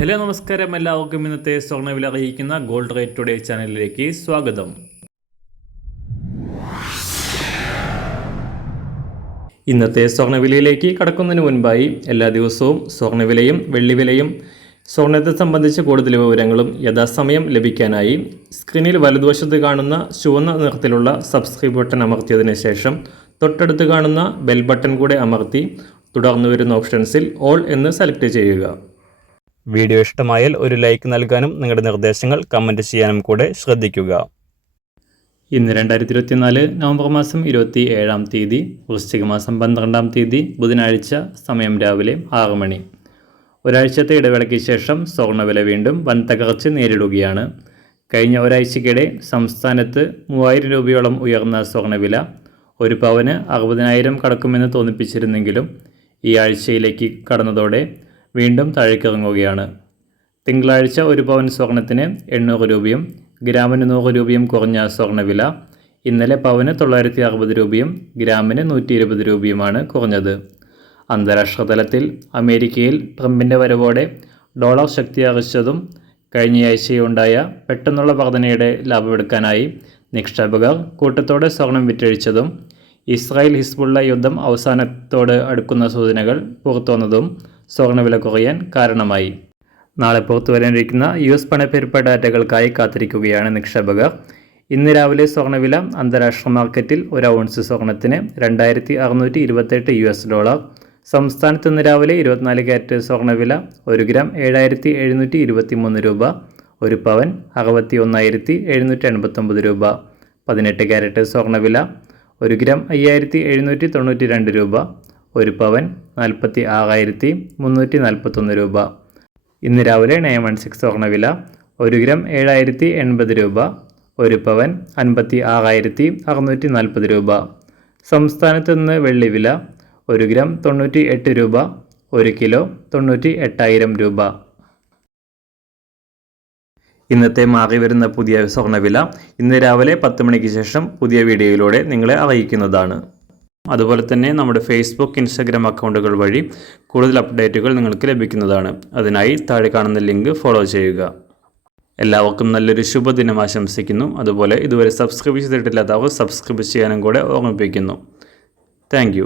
Hello നമസ്കാരം, എല്ലാവർക്കും ഇന്നത്തെ സ്വർണ്ണവില അറിയിക്കുന്ന ഗോൾഡ് റേറ്റ് ടുഡേ ചാനലിലേക്ക് സ്വാഗതം. ഇന്നത്തെ സ്വർണ്ണവിലയിലേക്ക് കടക്കുന്നതിന് മുൻപായി എല്ലാ ദിവസവും സ്വർണ്ണവിലയും വെള്ളിവിലയും സ്വർണ്ണത്തെ സംബന്ധിച്ച് കൂടുതൽ വിവരങ്ങളും യഥാസമയം ലഭിക്കാനായി സ്ക്രീനിൽ വലതുവശത്ത് കാണുന്ന ചുവന്ന നിറത്തിലുള്ള സബ്സ്ക്രൈബ് ബട്ടൺ അമർത്തിയതിനു ശേഷം തൊട്ടടുത്ത് കാണുന്ന ബെൽ ബട്ടൺ കൂടെ അമർത്തി തുടർന്ന് വരുന്ന ഓപ്ഷൻസിൽ ഓൾ എന്ന് സെലക്ട് ചെയ്യുക. വീഡിയോ ഇഷ്ടമായാൽ ഒരു ലൈക്ക് നൽകാനും നിങ്ങളുടെ നിർദ്ദേശങ്ങൾ കമൻറ്റ് ചെയ്യാനും കൂടെ ശ്രദ്ധിക്കുക. ഇന്ന് 2024 നവംബർ മാസം 27-ാം തീയതി, വൃശ്ചിക മാസം 12-ാം തീയതി, ബുധനാഴ്ച. സമയം രാവിലെ 6 മണി. ഒരാഴ്ചത്തെ ഇടവേളയ്ക്ക് ശേഷം സ്വർണ്ണവില വീണ്ടും വൻ തകർച്ച നേരിടുകയാണ്. കഴിഞ്ഞ ഒരാഴ്ചയ്ക്കിടെ സംസ്ഥാനത്ത് 3000 രൂപയോളം ഉയർന്ന സ്വർണ്ണവില ഒരു പവന് 60,000 കടക്കുമെന്ന് തോന്നിപ്പിച്ചിരുന്നെങ്കിലും ഈ ആഴ്ചയിലേക്ക് കടന്നതോടെ വീണ്ടും താഴേക്കിറങ്ങുകയാണ്. തിങ്കളാഴ്ച ഒരു പവൻ സ്വർണത്തിന് 800 രൂപയും ഗ്രാമിന് 100 രൂപയും കുറഞ്ഞ സ്വർണ്ണവില ഇന്നലെ പവന് 960 രൂപയും ഗ്രാമിന് 120 രൂപയുമാണ് കുറഞ്ഞത്. അന്താരാഷ്ട്ര തലത്തിൽ അമേരിക്കയിൽ ട്രംപിൻ്റെ വരവോടെ ഡോളർ ശക്തിയാർജിച്ചതും കഴിഞ്ഞയാഴ്ചയുണ്ടായ പെട്ടെന്നുള്ള വർധനയുടെ ലാഭമെടുക്കാനായി നിക്ഷേപകർ കൂട്ടത്തോടെ സ്വർണം വിറ്റഴിച്ചതും ഇസ്രായേൽ ഹിസ്ബുള്ള യുദ്ധം അവസാനത്തോട് അടുക്കുന്ന സൂചനകൾ പുറത്തുവന്നതും സ്വർണ്ണവില കുറയാൻ കാരണമായി. നാളെ പുറത്തു വരാനിരിക്കുന്ന US പണപ്പെരുപ്പ ഡാറ്റകൾക്കായി കാത്തിരിക്കുകയാണ് നിക്ഷേപകർ. ഇന്ന് രാവിലെ സ്വർണ്ണവില അന്താരാഷ്ട്ര മാർക്കറ്റിൽ ഒരു ഔൺസ് സ്വർണത്തിന് $2,628. സംസ്ഥാനത്ത് ഇന്ന് രാവിലെ 24 ക്യാരറ്റ് സ്വർണ്ണവില 1 ഗ്രാം 7,723 രൂപ, ഒരു പവൻ 61,789 രൂപ. 18 ക്യാരറ്റ് സ്വർണ്ണവില 1 ഗ്രാം 5,792 രൂപ, ഒരു പവൻ 46,341 രൂപ. ഇന്ന് രാവിലെ 916 സ്വർണ്ണവില 1 ഗ്രാം 7,080 രൂപ, ഒരു പവൻ 56,640 രൂപ. സംസ്ഥാനത്ത് നിന്ന് വെള്ളിവില 1 ഗ്രാം 98 രൂപ, 1 കിലോ 98,000 രൂപ. ഇന്നത്തെ മാറി വരുന്ന പുതിയ സ്വർണ്ണവില ഇന്ന് രാവിലെ 10 മണിക്ക് ശേഷം പുതിയ വീഡിയോയിലൂടെ നിങ്ങളെ അറിയിക്കുന്നതാണ്. അതുപോലെ തന്നെ നമ്മുടെ ഫേസ്ബുക്ക്, ഇൻസ്റ്റാഗ്രാം അക്കൗണ്ടുകൾ വഴി കൂടുതൽ അപ്ഡേറ്റുകൾ നിങ്ങൾക്ക് ലഭിക്കുന്നതാണ്. അതിനായി താഴെ കാണുന്ന ലിങ്ക് ഫോളോ ചെയ്യുക. എല്ലാവർക്കും നല്ലൊരു ശുഭദിനം ആശംസിക്കുന്നു. അതുപോലെ ഇതുവരെ സബ്സ്ക്രൈബ് ചെയ്തിട്ടില്ലാത്തവർ സബ്സ്ക്രൈബ് ചെയ്യാനും കൂടെ ഓർമ്മിപ്പിക്കുന്നു. താങ്ക്